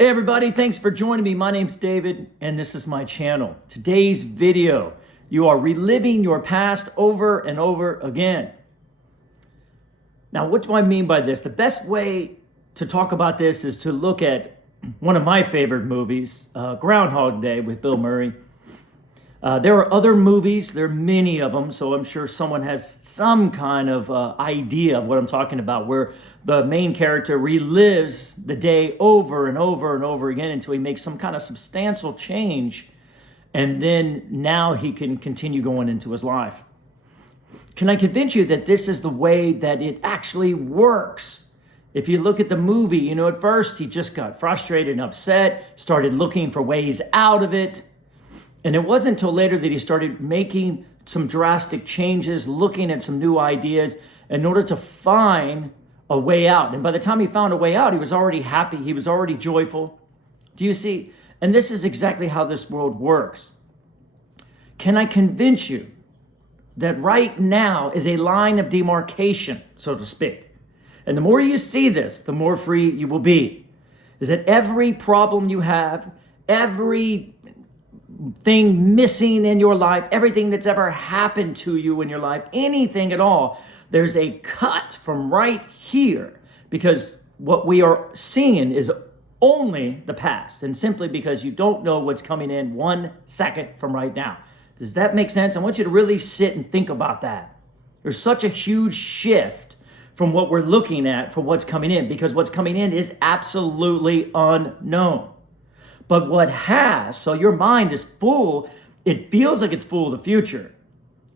Hey everybody, thanks for joining me. My name's David and this is my channel. Today's video, you are reliving your past over and over again. Now, what do I mean by this? The best way to talk about this is to look at one of my favorite movies, Groundhog Day with Bill Murray. There are other movies, there are many of them, so I'm sure someone has some kind of idea of what I'm talking about, where the main character relives the day over and over and over again until he makes some kind of substantial change, and then now he can continue going into his life. Can I convince you that this is the way that it actually works? If you look at the movie, at first he just got frustrated and upset, started looking for ways out of it. And it wasn't until later that he started making some drastic changes, looking at some new ideas in order to find a way out. And by the time he found a way out, he was already happy. He was already joyful. Do you see? And this is exactly how this world works. Can I convince you that right now is a line of demarcation, so to speak? And the more you see this, the more free you will be. Is that every problem you have, every thing missing in your life, everything that's ever happened to you in your life, anything at all, there's a cut from right here, because what we are seeing is only the past, and simply because you don't know what's coming in 1 second from right now. Does that make sense? I want you to really sit and think about that. There's such a huge shift from what we're looking at for what's coming in, because what's coming in is absolutely unknown. But what has, so your mind is full, it feels like it's full of the future,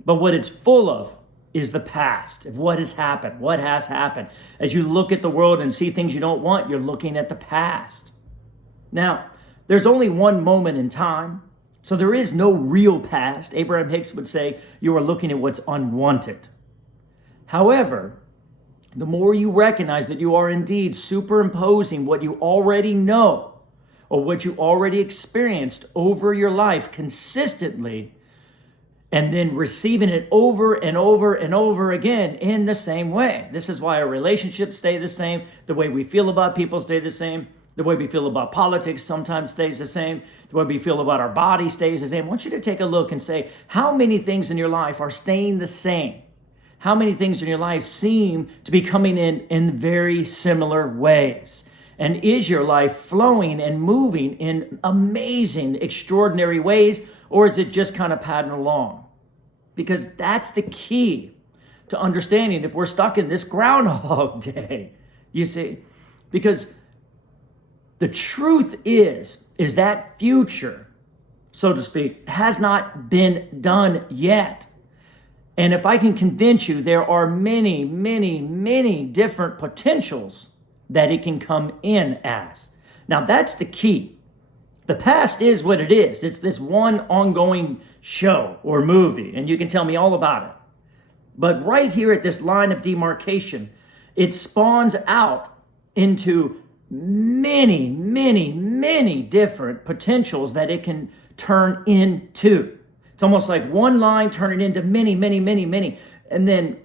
but what it's full of is the past, of what has happened, what has happened. As you look at the world and see things you don't want, you're looking at the past. Now, there's only one moment in time, so there is no real past. Abraham Hicks would say you are looking at what's unwanted. However, the more you recognize that you are indeed superimposing what you already know, or what you already experienced over your life consistently, and then receiving it over and over and over again in the same way. This is why our relationships stay the same, the way we feel about people stay the same, the way we feel about politics sometimes stays the same, the way we feel about our body stays the same. I want you to take a look and say, how many things in your life are staying the same? How many things in your life seem to be coming in very similar ways? And is your life flowing and moving in amazing, extraordinary ways, or is it just kind of padding along? Because that's the key to understanding if we're stuck in this Groundhog Day, you see. Because the truth is that future, so to speak, has not been done yet. And if I can convince you, there are many, many, many different potentials that it can come in as. Now, that's the key. The past is what it is. It's this one ongoing show or movie, and you can tell me all about it. But right here at this line of demarcation, it spawns out into many, many, many different potentials that it can turn into. It's almost like one line turning into many, many, many, many. And then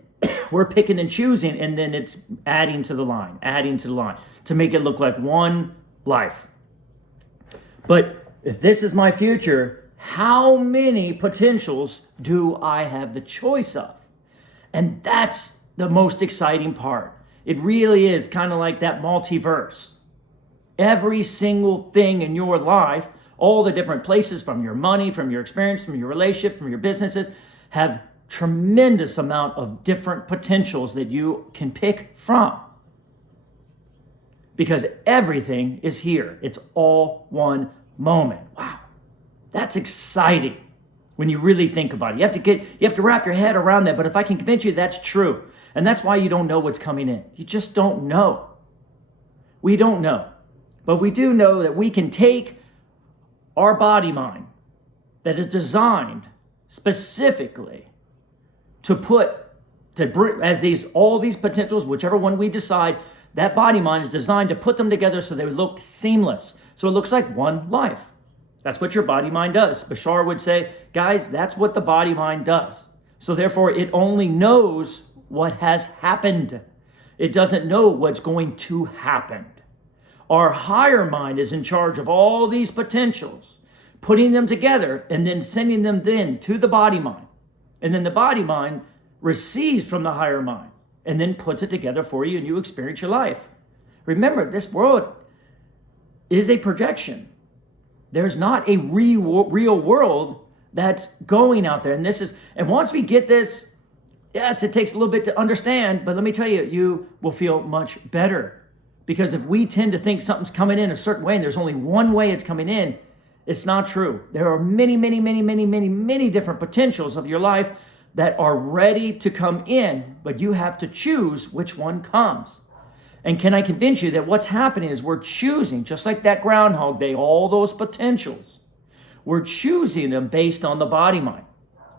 we're picking and choosing, and then it's adding to the line to make it look like one life. But if this is my future, how many potentials do I have the choice of? And that's the most exciting part. It really is kind of like that multiverse. Every single thing in your life, all the different places, from your money, from your experience, from your relationship, from your businesses, have tremendous amount of different potentials that you can pick from. Because everything is here. It's all one moment. Wow. That's exciting when you really think about it. You have to wrap your head around that. But if I can convince you that's true, and that's why you don't know what's coming in. You just don't know. We don't know. But we do know that we can take our body mind that is designed specifically all these potentials, whichever one we decide, that body mind is designed to put them together so they look seamless. So it looks like one life. That's what your body mind does. Bashar would say, guys, that's what the body mind does. So therefore, it only knows what has happened. It doesn't know what's going to happen. our higher mind is in charge of all these potentials, putting them together and then sending them then to the body mind. And then the body mind receives from the higher mind and then puts it together for you and you experience your life. Remember, this world is a projection. There's not a real world that's going out there. And once we get this, yes, it takes a little bit to understand, but let me tell you, you will feel much better. Because if we tend to think something's coming in a certain way and there's only one way it's coming in, it's not true. There are many, many, many, many, many, many different potentials of your life that are ready to come in, but you have to choose which one comes. And can I convince you that what's happening is we're choosing, just like that Groundhog Day, all those potentials. We're choosing them based on the body mind.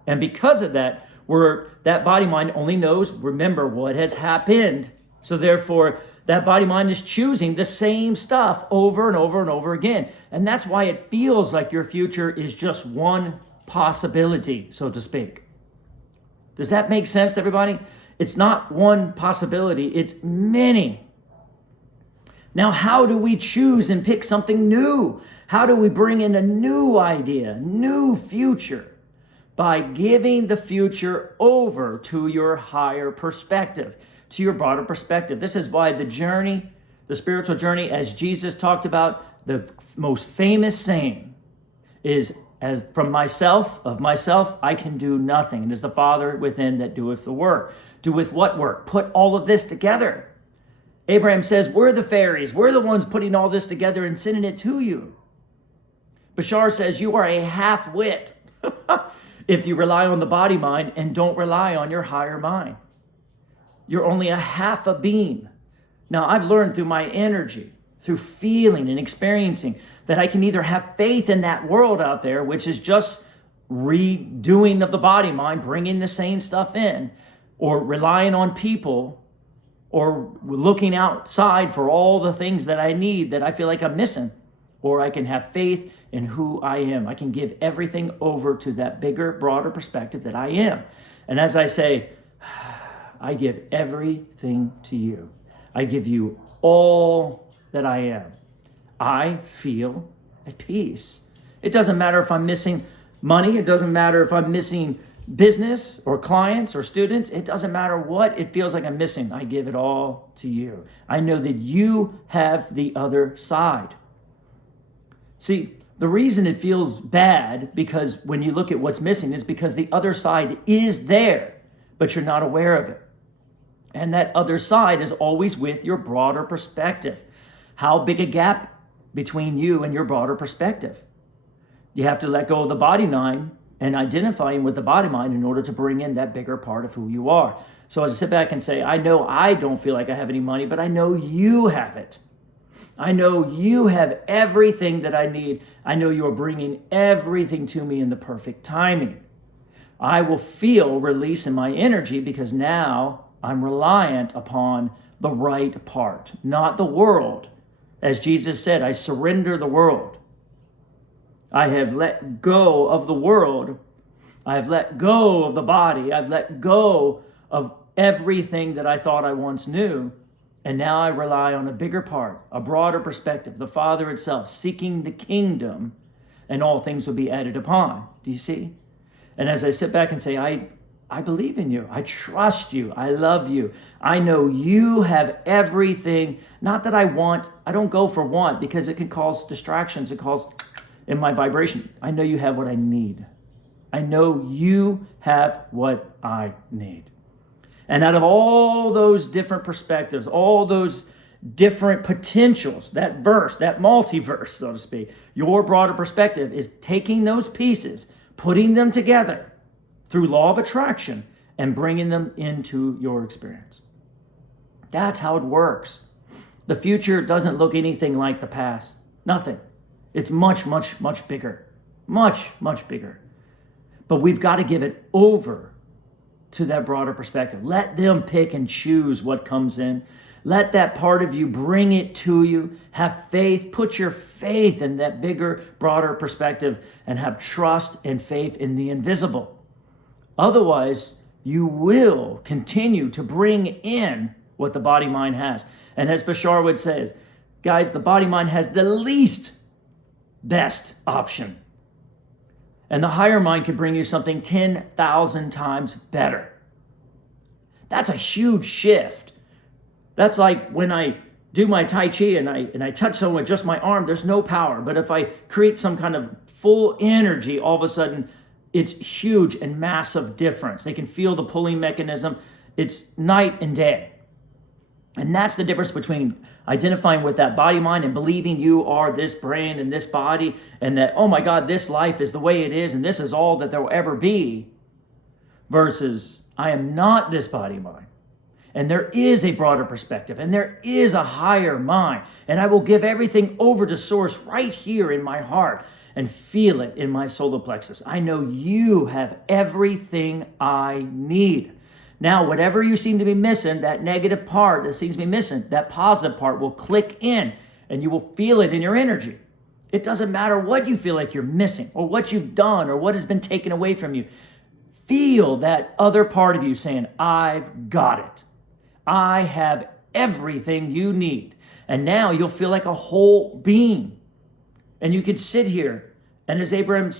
And because of that, that body mind only knows, remember, what has happened. So therefore, that body mind is choosing the same stuff over and over and over again. And that's why it feels like your future is just one possibility, so to speak. Does that make sense to everybody? It's not one possibility, it's many. Now, how do we choose and pick something new? How do we bring in a new idea, new future? By giving the future over to your higher perspective, to your broader perspective. This is why the journey, the spiritual journey, as Jesus talked about, the most famous saying is, as from myself, of myself, I can do nothing. It is the Father within that doeth the work. Doeth what work? Put all of this together. Abraham says, we're the fairies. We're the ones putting all this together and sending it to you. Bashar says, you are a half-wit if you rely on the body mind and don't rely on your higher mind. You're only a half a being. Now, I've learned through my energy, through feeling and experiencing, that I can either have faith in that world out there, which is just redoing of the body mind, bringing the same stuff in, or relying on people, or looking outside for all the things that I need that I feel like I'm missing. Or I can have faith in who I am. I can give everything over to that bigger, broader perspective that I am. And as I say, I give everything to you. I give you all that I am. I feel at peace. It doesn't matter if I'm missing money. It doesn't matter if I'm missing business or clients or students. It doesn't matter what it feels like I'm missing. I give it all to you. I know that you have the other side. See, the reason it feels bad, because when you look at what's missing, is because the other side is there, but you're not aware of it. And that other side is always with your broader perspective. How big a gap between you and your broader perspective? You have to let go of the body mind and identifying with the body mind in order to bring in that bigger part of who you are. So I sit back and say, I know I don't feel like I have any money, but I know you have it. I know you have everything that I need. I know you are bringing everything to me in the perfect timing. I will feel release in my energy because now I'm reliant upon the right part, not the world. As Jesus said, I surrender the world. I have let go of the world. I have let go of the body. I've let go of everything that I thought I once knew. And now I rely on a bigger part, a broader perspective, the Father itself, seeking the kingdom, and all things will be added upon. Do you see? And as I sit back and say, I believe in you. I trust you. I love you. I know you have everything. Not that I want. I don't go for want because it can cause distractions. It calls in my vibration. I know you have what I need. I know you have what I need. And out of all those different perspectives, all those different potentials, that verse, that multiverse, so to speak, your broader perspective is taking those pieces, putting them together through law of attraction, and bringing them into your experience. That's how it works. The future doesn't look anything like the past. Nothing. It's much, much, much bigger. Much, much bigger. But we've got to give it over to that broader perspective. Let them pick and choose what comes in. Let that part of you bring it to you. Have faith. Put your faith in that bigger, broader perspective and have trust and faith in the invisible. Otherwise, you will continue to bring in what the body mind has. And as Bashar would say, Guys, the body mind has the least best option. And the higher mind can bring you something 10,000 times better. That's a huge shift. That's like when I do my Tai Chi and I touch someone with just my arm, there's no power. But if I create some kind of full energy, all of a sudden it's huge and massive difference. They can feel the pulling mechanism. It's night and day. And that's the difference between identifying with that body mind and believing you are this brain and this body and that, oh my God, this life is the way it is and this is all that there will ever be, versus I am not this body mind. And there is a broader perspective and there is a higher mind. And I will give everything over to source right here in my heart and feel it in my solar plexus. I know you have everything I need. Now, whatever you seem to be missing, that negative part that seems to be missing, that positive part will click in and you will feel it in your energy. It doesn't matter what you feel like you're missing or what you've done or what has been taken away from you. Feel that other part of you saying, I've got it. I have everything you need. And now you'll feel like a whole being. And you can sit here. And as Abraham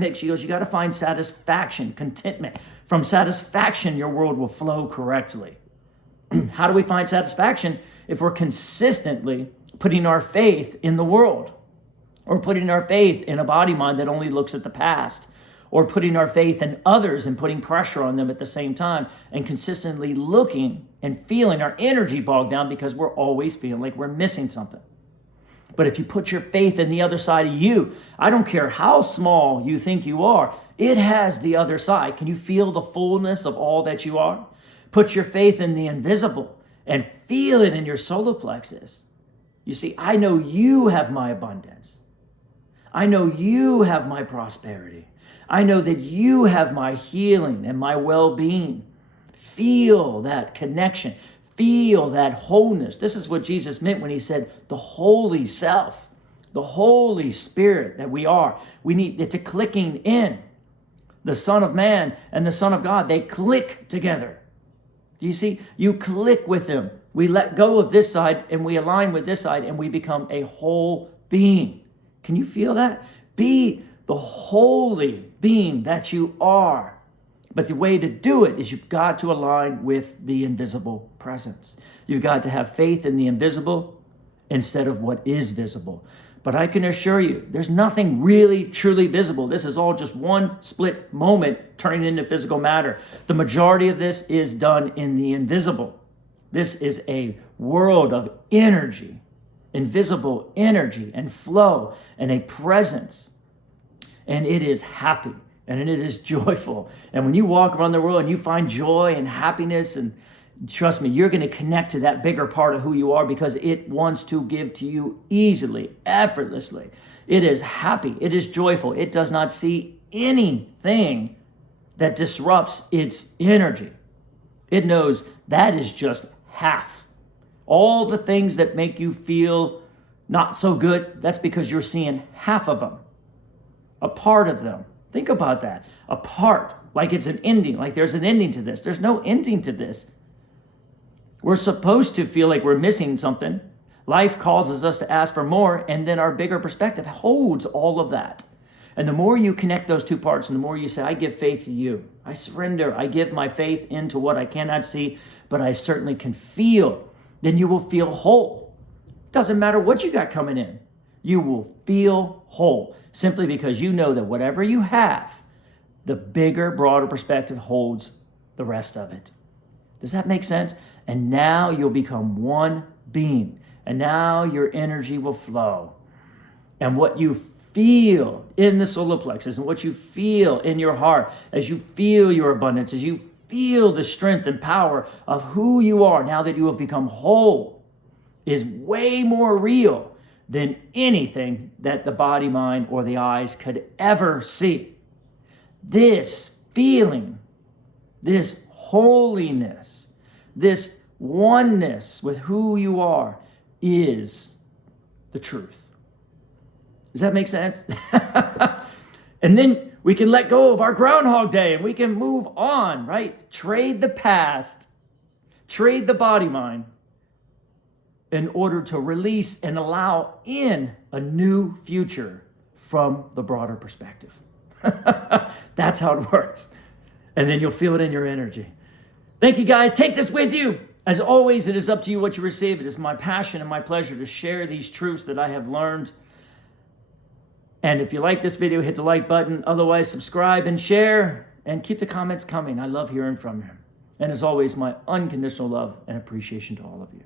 Hicks, he goes, you got to find satisfaction, contentment. From satisfaction, your world will flow correctly. How do we find satisfaction? If we're consistently putting our faith in the world, or putting our faith in a body mind that only looks at the past, or putting our faith in others and putting pressure on them at the same time, and consistently looking and feeling our energy bogged down because we're always feeling like we're missing something. But if you put your faith in the other side of you, I don't care how small you think you are, it has the other side. Can you feel the fullness of all that you are? Put your faith in the invisible and feel it in your solar plexus. You see, I know you have my abundance. I know you have my prosperity. I know that you have my healing and my well-being. Feel that connection. Feel that wholeness. This is what Jesus meant when he said the holy self, the Holy Spirit that we are. We need it to clicking in. The Son of Man and the Son of God, they click together. Do you see? You click with them. We let go of this side and we align with this side and we become a whole being. Can you feel that? Be the holy being that you are. But the way to do it is you've got to align with the invisible presence. You've got to have faith in the invisible instead of what is visible. But I can assure you, there's nothing really truly visible. This is all just one split moment turning into physical matter. The majority of this is done in the invisible. This is a world of energy, invisible energy and flow and a presence. And it is happy and it is joyful. And when you walk around the world and you find joy and happiness, and trust me, you're going to connect to that bigger part of who you are because it wants to give to you easily, effortlessly. It is happy. It is joyful. It does not see anything that disrupts its energy. It knows that is just half. All the things that make you feel not so good, that's because you're seeing half of them, a part of them. Think about that. A part, like it's an ending, like there's an ending to this. There's no ending to this. We're supposed to feel like we're missing something. Life causes us to ask for more, and then our bigger perspective holds all of that. And the more you connect those two parts, and the more you say, I give faith to you. I surrender. I give my faith into what I cannot see, but I certainly can feel. Then you will feel whole. Doesn't matter what you got coming in. You will feel whole simply because you know that whatever you have, the bigger, broader perspective holds the rest of it. Does that make sense? And now you'll become one being. And now your energy will flow. And what you feel in the solar plexus and what you feel in your heart, as you feel your abundance, as you feel the strength and power of who you are now that you have become whole, is way more real than anything that the body, mind, or the eyes could ever see. This feeling, this holiness, this oneness with who you are is the truth. Does that make sense? And then we can let go of our Groundhog Day and we can move on, right? Trade the past, trade the body mind, in order to release and allow in a new future from the broader perspective. That's how it works. And then you'll feel it in your energy. Thank you, guys. Take this with you. As always, it is up to you what you receive. It is my passion and my pleasure to share these truths that I have learned. And if you like this video, hit the like button. Otherwise, subscribe and share. And keep the comments coming. I love hearing from you. And as always, my unconditional love and appreciation to all of you.